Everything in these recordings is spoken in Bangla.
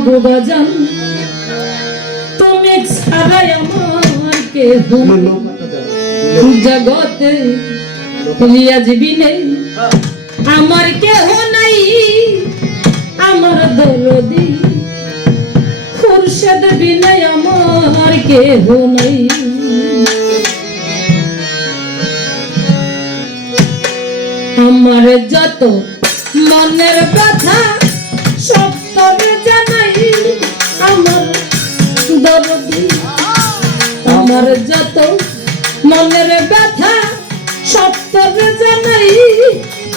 গো বাজান তুমি ছাড়া আমার কেহ জগতে রিয়াজবি নেই আমার কেহ নাই আমার দরদি খুরশেদ বিনয় আমার কেহ নাই আমার যত মনের কথা সব তবে জানাই আমার দরদি আমার যত মনের ব্যথা সব তবে জানাই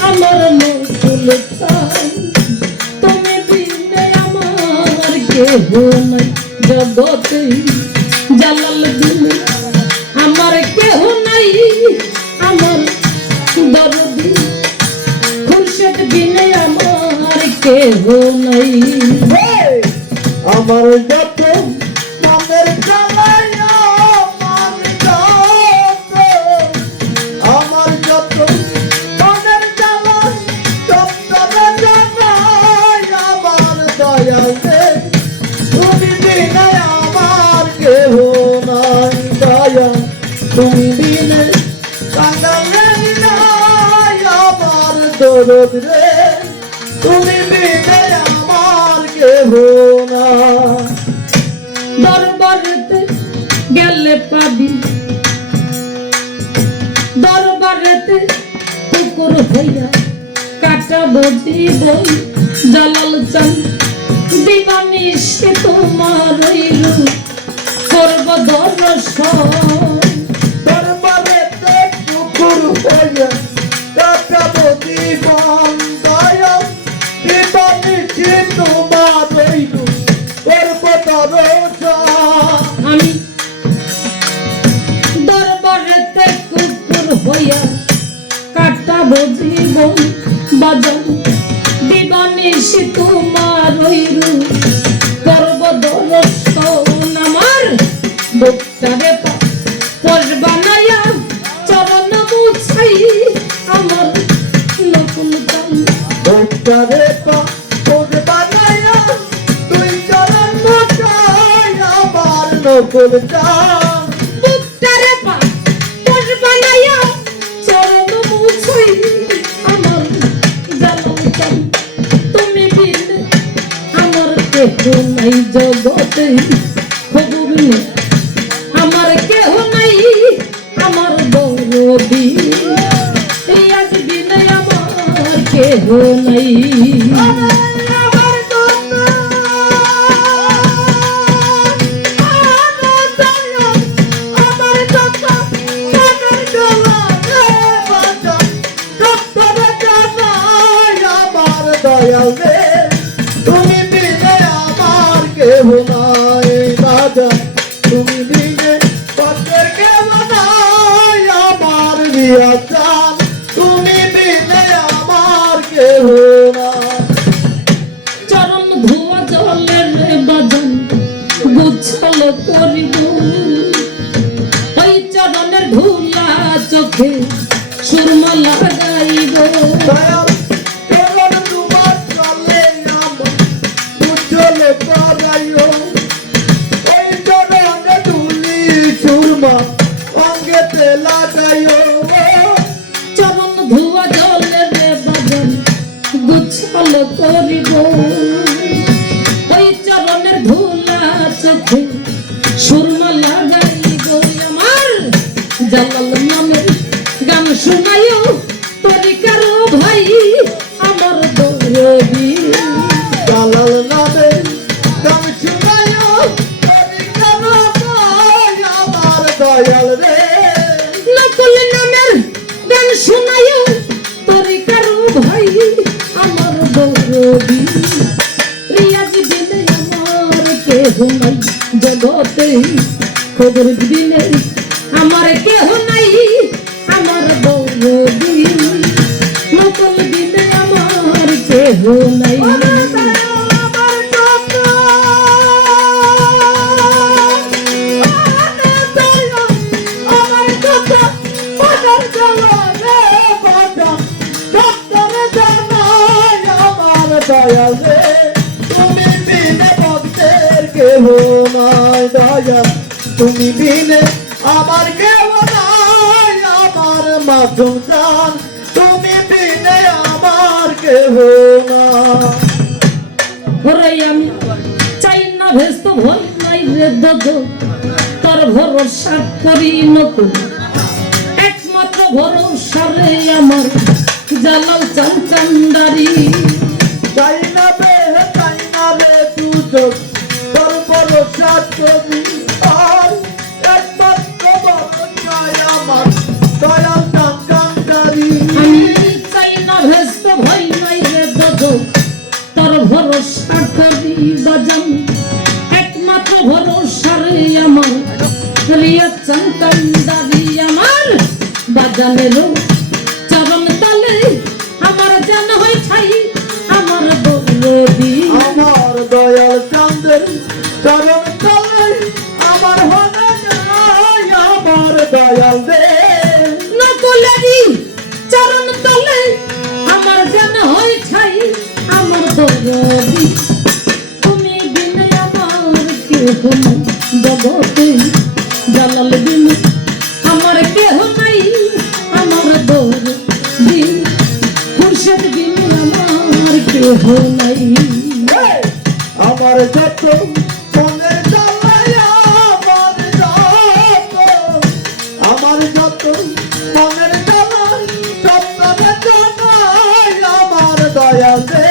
আমার মকুল চাই তুমি বিনে আমার কেহ নাই জগতে জালাল দিলে আমার কেহ নাই আমার দরদি খুরশেদ বিনে আমার কেহ নাই আমার যত মনের জ্বালায় আমার যত মনের জ্বালা সপ্তরে জানাই আমার দয়ালে তুমি বিনে আমার কেহ নাই দয়া তুমি বিনে কাঙালে নাই আমার দরদ রে তুমি বিনে আমার কেহ না দরবারেতে গেলে পাবি দরবারেতে কুকুর হইয়া কাটাবো জীবন জালাল চান দিবানি সে তোমার করব দর্শন দরবারেতে কুকুর হইয়া কাটাবো জীবন দয়া দিবানি সে তোমার করব দর্শন আমি দরবারেতে কুকুর হইয়া কাটাবো জীবন বাজান দিবানি সে তোমার করব দর্শন আমার বুকটারে পশ বানাইয়া চরণ মুছাই আমার নকুল চান বুকটারে পশ বানাইয়া তুই চরণ মুছাই আমার নকুল চান বুকটারে পশ বানাইয়া চরণ মুছাই আমার জালাল চান তুমি বিনে আমার কেহ নাই জগতে খবর নেই আমার কেহ নাই আমার দরদি রিয়াজ বিনে আমার কেহ নাই আমার কথা আমার কথা আমার গলা বাজা ডক্টর জানাই আমার দয়াল রে তুমি বিনে আমার কেহ নাই রাজা তুমি বিনে পথের কেহ নাই আমার বিয়া চান তুমি বিনে আমার কেহ নাই চরম ধোয়া জলের বাজন গুছল করিব ওই চরণের ধুলা চোখে সুরমা লাগাইব দয়াল চরণ তোমার চলে আমার উজ্জ্বল করাইও ওই চরণে ধুলি সুরমা অঙ্গেতে লাগাইও চরণ ধোয়া জলের বাজন গুছল করিব ওই চরণের ধুলা চোখে সুরমা লাগাইব আমার জালাল নামের গান শোনাইও তরিকার ভাই আমার দরদি জালাল নামে গান শুনাইও তুমি কেন পাই আমার দয়াল রে নকুল নামের গান শোনাইও তরিকার ভাই আমার দরদি রিয়াজ বিনে আমার কেহ নাই জগতে খবর দিলে আমার কেহ নাই আমার দরদি নকুল বিনে আমার কেহ নাই আমার কথা আমার কথা পদার জ্বালা রে বাজা ডক্টর জানাই আমার দয়াল রে তুমি বিনে কেহ নাই দয়াল তুমি বিনে আমার কেহ নাই আমার মাসুম জান তুমি বিনে আমার কেহ নাই ওরে আমি চাই না ভেস্ত ভয় নাই রে দদ তোর ভরসা করি নকুল একমাত্র ভরসা রে আমার জালাল চান চান্দারি চাই না রে দুজক তোর ভরসা করি আর একমাত্র ভরসায় আমার দয়াল চান চান্দারি আমি চাই না ভেস্ত ভয় নাই রে দদ তোর ভরসা করি বাজান একমাত্র ভরসা রে আমার রিয়া চান চান্দারি আমার বাজানেরও চরণ তলে আমার জান হই ছাই আমার দৌলতি আমার দয়াল চাঁদের চরণ তলে আমার হনা যায় আমার দয়াল দে নকুলেরি চরণ তলে আমার জান হই ছাই আমার দৌলতি তুমি বিনে আমার কেহ নাই জগতে জালাল বিনে আমার কেহ নাই আমার দৌলতি খুরশেদ বিনে আমার কেহ নাই আমার যত মনের জ্বালায় আমার যত মনের জ্বালায় সপ্তমে জানাই আমার দয়াল দে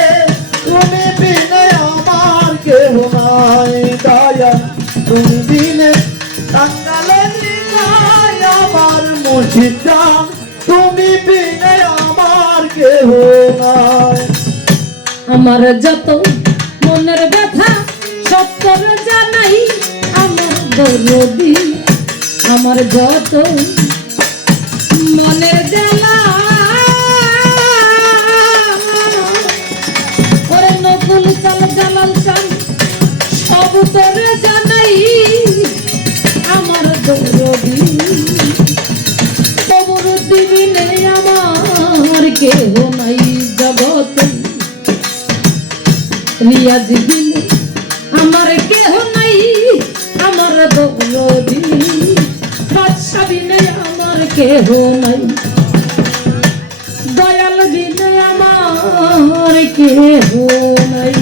তুমি বিনে আমার কেহ নাই দয়াল তুমি বিনে টাঙ্গালে নাই আমার মুর্শিদ জান তুমি বিনে আমার কেহ নাই আমার যত মনের ব্যথা সব করে জানাই আমার দৌলতি আমার যত মনের জ্বালা ওরে নকুল চাল জালাল চাল সব করে জানাই আমার দৌলতি কবর দিবিনে আমার কেহ নাই জগতে রিয়াজ দিলে আমার কেহ নাই আমার দৌলতি বাদশা বিনে আমার কেহ নাই দয়াল বিনে আমার কেহ নাই